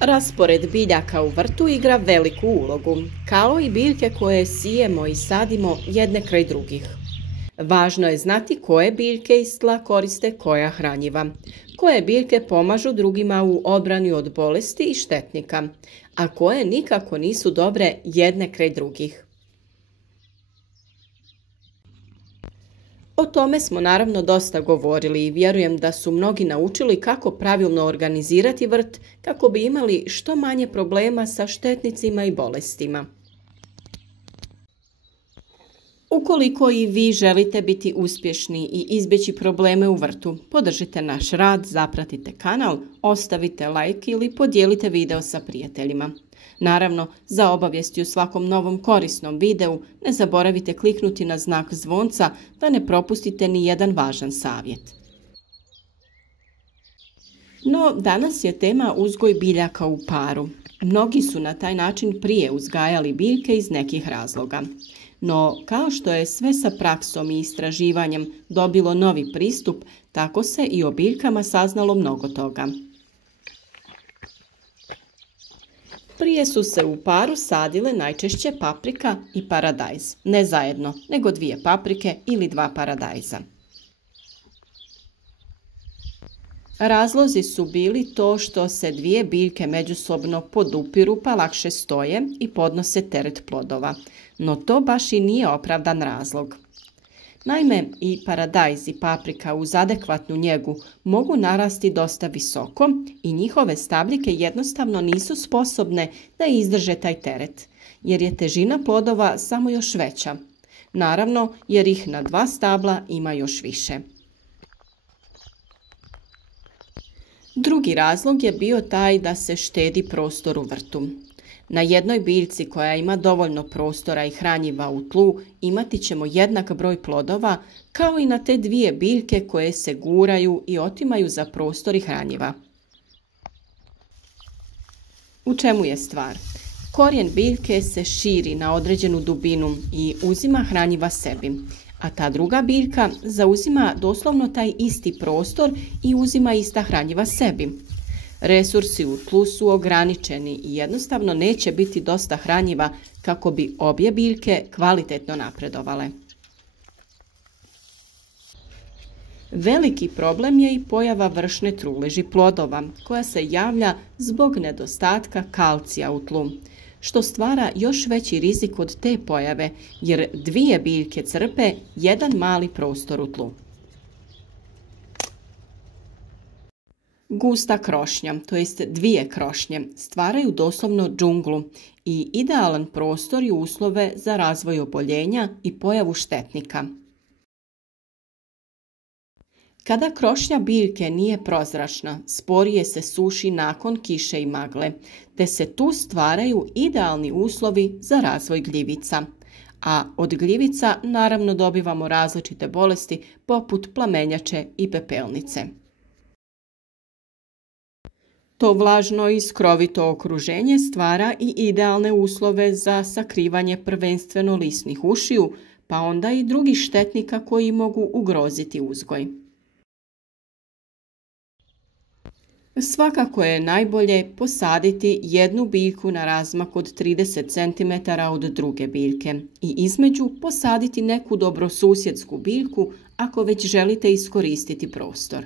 Raspored biljaka u vrtu igra veliku ulogu, kao i biljke koje sijemo i sadimo jedne kraj drugih. Važno je znati koje biljke iz tla koriste koja hranjiva, koje biljke pomažu drugima u odbrani od bolesti i štetnika, a koje nikako nisu dobre jedne kraj drugih. O tome smo naravno dosta govorili i vjerujem da su mnogi naučili kako pravilno organizirati vrt kako bi imali što manje problema sa štetnicima i bolestima. Ukoliko i vi želite biti uspješni i izbjeći probleme u vrtu, podržite naš rad, zapratite kanal, ostavite like ili podijelite video sa prijateljima. Naravno, za obavijesti u svakom novom korisnom videu ne zaboravite kliknuti na znak zvonca da ne propustite ni jedan važan savjet. No, danas je tema uzgoj biljaka u paru. Mnogi su na taj način prije uzgajali biljke iz nekih razloga. No, kao što je sve sa praksom i istraživanjem dobilo novi pristup, tako se i o biljkama saznalo mnogo toga. Prije su se u paru sadile najčešće paprika i paradajz, ne zajedno, nego 2 paprike ili 2 paradajza. Razlozi su bili to što se 2 biljke međusobno podupiru pa lakše stoje i podnose teret plodova, no to baš i nije opravdan razlog. Naime, i paradajz i paprika uz adekvatnu njegu mogu narasti dosta visoko i njihove stabljike jednostavno nisu sposobne da izdrže taj teret, jer je težina plodova samo još veća. Naravno, jer ih na 2 stabla ima još više. Drugi razlog je bio taj da se štedi prostor u vrtu. Na jednoj biljci koja ima dovoljno prostora i hranjiva u tlu imati ćemo jednak broj plodova kao i na te 2 biljke koje se guraju i otimaju za prostor i hranjiva. U čemu je stvar? Korijen biljke se širi na određenu dubinu i uzima hranjiva sebi, a ta druga biljka zauzima doslovno taj isti prostor i uzima ista hranjiva sebi. Resursi u tlu su ograničeni i jednostavno neće biti dosta hranjiva kako bi obje biljke kvalitetno napredovale. Veliki problem je i pojava vršne truleži plodova, koja se javlja zbog nedostatka kalcija u tlu, što stvara još veći rizik od te pojave, jer 2 biljke crpe jedan mali prostor u tlu. Gusta krošnja, to jest 2 krošnje, stvaraju doslovno džunglu i idealan prostor i uslove za razvoj oboljenja i pojavu štetnika. Kada krošnja biljke nije prozračna, sporije se suši nakon kiše i magle, te se tu stvaraju idealni uslovi za razvoj gljivica. A od gljivica naravno dobivamo različite bolesti poput plamenjače i pepelnice. To vlažno i skrovito okruženje stvara i idealne uslove za sakrivanje prvenstveno lisnih ušiju, pa onda i drugih štetnika koji mogu ugroziti uzgoj. Svakako je najbolje posaditi jednu biljku na razmak od 30 cm od druge biljke i između posaditi neku dobrosusjedsku biljku ako već želite iskoristiti prostor.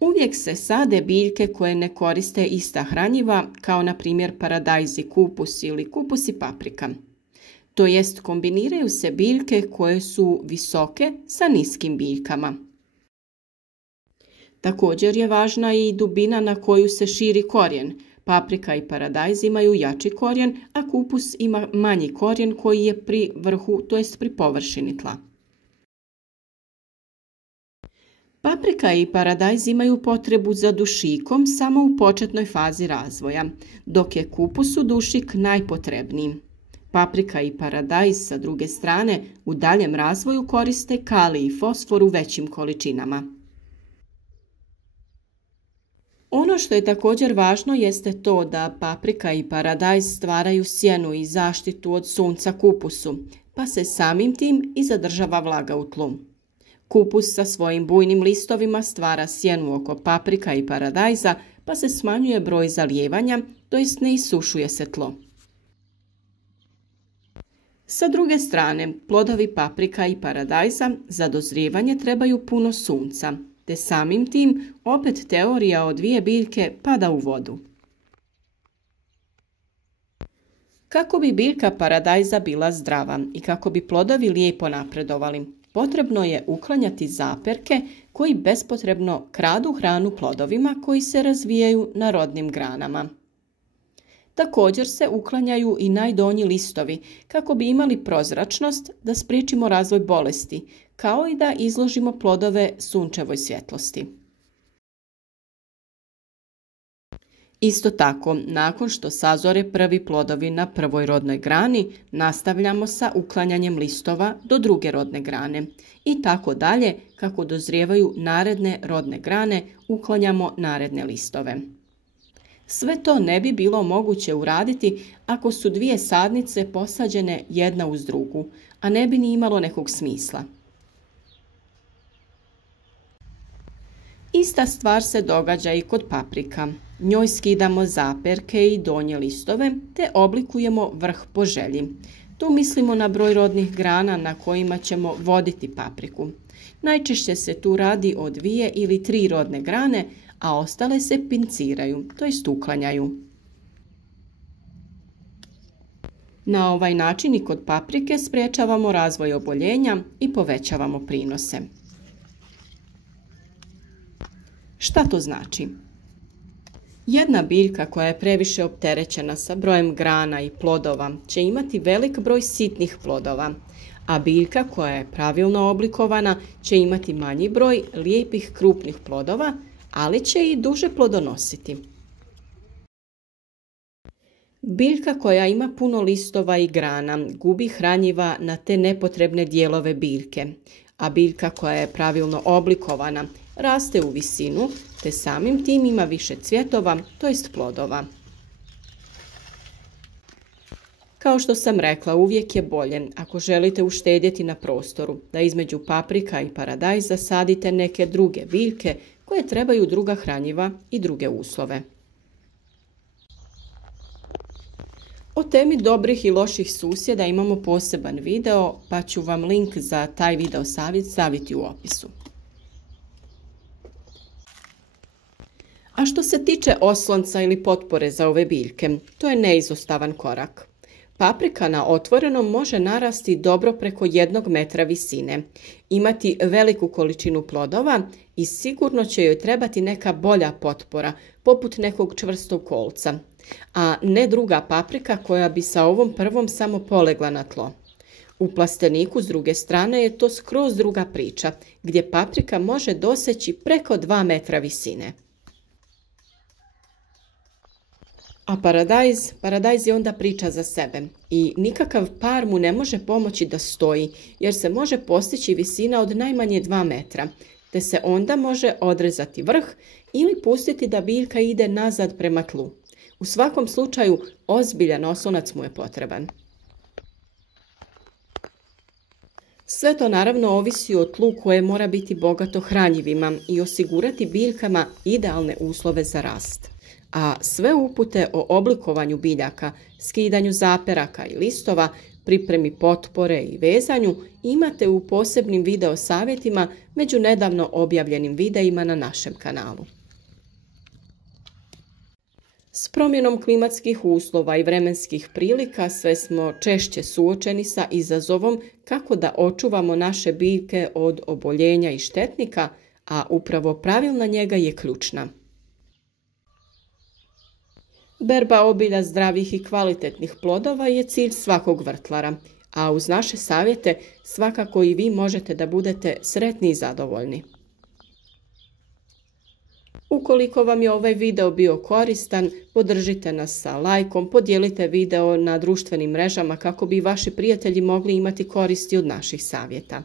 Uvijek se sade biljke koje ne koriste ista hranjiva, kao na primjer paradajz i kupus ili kupus i paprika. To jest kombiniraju se biljke koje su visoke sa niskim biljkama. Također je važna i dubina na koju se širi korijen. Paprika i paradajz imaju jači korijen, a kupus ima manji korijen koji je pri vrhu, to jest pri površini tla. Paprika i paradajz imaju potrebu za dušikom samo u početnoj fazi razvoja, dok je kupusu dušik najpotrebniji. Paprika i paradajz sa druge strane u daljem razvoju koriste kalij i fosfor u većim količinama. Ono što je također važno jeste to da paprika i paradajz stvaraju sjenu i zaštitu od sunca kupusu, pa se samim tim i zadržava vlaga u tlu. Kupus sa svojim bujnim listovima stvara sjenu oko paprika i paradajza, pa se smanjuje broj zalijevanja, to jest ne isušuje se tlo. Sa druge strane, plodovi paprika i paradajza za dozrijevanje trebaju puno sunca, te samim tim opet teorija o dvije biljke pada u vodu. Kako bi biljka paradajza bila zdrava i kako bi plodovi lijepo napredovali, potrebno je uklanjati zaperke koji bespotrebno kradu hranu plodovima koji se razvijaju na rodnim granama. Također se uklanjaju i najdonji listovi kako bi imali prozračnost da spriječimo razvoj bolesti, kao i da izložimo plodove sunčevoj svjetlosti. Isto tako, nakon što sazore prvi plodovi na prvoj rodnoj grani, nastavljamo sa uklanjanjem listova do druge rodne grane i tako dalje kako dozrijevaju naredne rodne grane, uklanjamo naredne listove. Sve to ne bi bilo moguće uraditi ako su dvije sadnice posađene jedna uz drugu, a ne bi ni imalo nekog smisla. Ista stvar se događa i kod paprika. Njoj skidamo zaperke i donje listove te oblikujemo vrh po želji. Tu mislimo na broj rodnih grana na kojima ćemo voditi papriku. Najčešće se tu radi o 2 ili 3 rodne grane, a ostale se pinciraju, to jest uklanjaju. Na ovaj način i kod paprike sprječavamo razvoj oboljenja i povećavamo prinose. Šta to znači? Jedna biljka koja je previše opterećena sa brojem grana i plodova će imati velik broj sitnih plodova, a biljka koja je pravilno oblikovana će imati manji broj lijepih krupnih plodova, ali će i duže plodonositi. Biljka koja ima puno listova i grana gubi hranjiva na te nepotrebne dijelove biljke, a biljka koja je pravilno oblikovana raste u visinu, te samim tim ima više cvjetova, to jest plodova. Kao što sam rekla, uvijek je bolje, ako želite uštedjeti na prostoru, da između paprika i paradajza sadite neke druge biljke koje trebaju druga hranjiva i druge uslove. O temi dobrih i loših susjeda imamo poseban video, pa ću vam link za taj video savjet staviti u opisu. A što se tiče oslonca ili potpore za ove biljke, to je neizostavan korak. Paprika na otvorenom može narasti dobro preko 1 metra visine, imati veliku količinu plodova i sigurno će joj trebati neka bolja potpora, poput nekog čvrstog kolca, a ne druga paprika koja bi sa ovom prvom samo polegla na tlo. U plasteniku s druge strane je to skroz druga priča, gdje paprika može doseći preko 2 metra visine. A paradajz je onda priča za sebe i nikakav par mu ne može pomoći da stoji, jer se može postići visina od najmanje 2 metra, te se onda može odrezati vrh ili pustiti da biljka ide nazad prema tlu. U svakom slučaju, ozbiljan oslonac mu je potreban. Sve to naravno ovisi o tlu koje mora biti bogato hranjivima i osigurati biljkama idealne uslove za rast. A sve upute o oblikovanju biljaka, skidanju zaperaka i listova, pripremi potpore i vezanju imate u posebnim video savjetima među nedavno objavljenim videima na našem kanalu. S promjenom klimatskih uslova i vremenskih prilika sve smo češće suočeni sa izazovom kako da očuvamo naše biljke od oboljenja i štetnika, a upravo pravilna njega je ključna. Berba obilja zdravih i kvalitetnih plodova je cilj svakog vrtlara, a uz naše savjete svakako i vi možete da budete sretni i zadovoljni. Ukoliko vam je ovaj video bio koristan, podržite nas sa lajkom, podijelite video na društvenim mrežama kako bi vaši prijatelji mogli imati koristi od naših savjeta.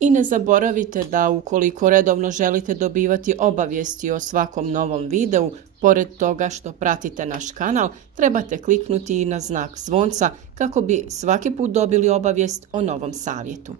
I ne zaboravite da ukoliko redovno želite dobivati obavijesti o svakom novom videu, pored toga što pratite naš kanal, trebate kliknuti i na znak zvonca kako bi svaki put dobili obavijest o novom savjetu.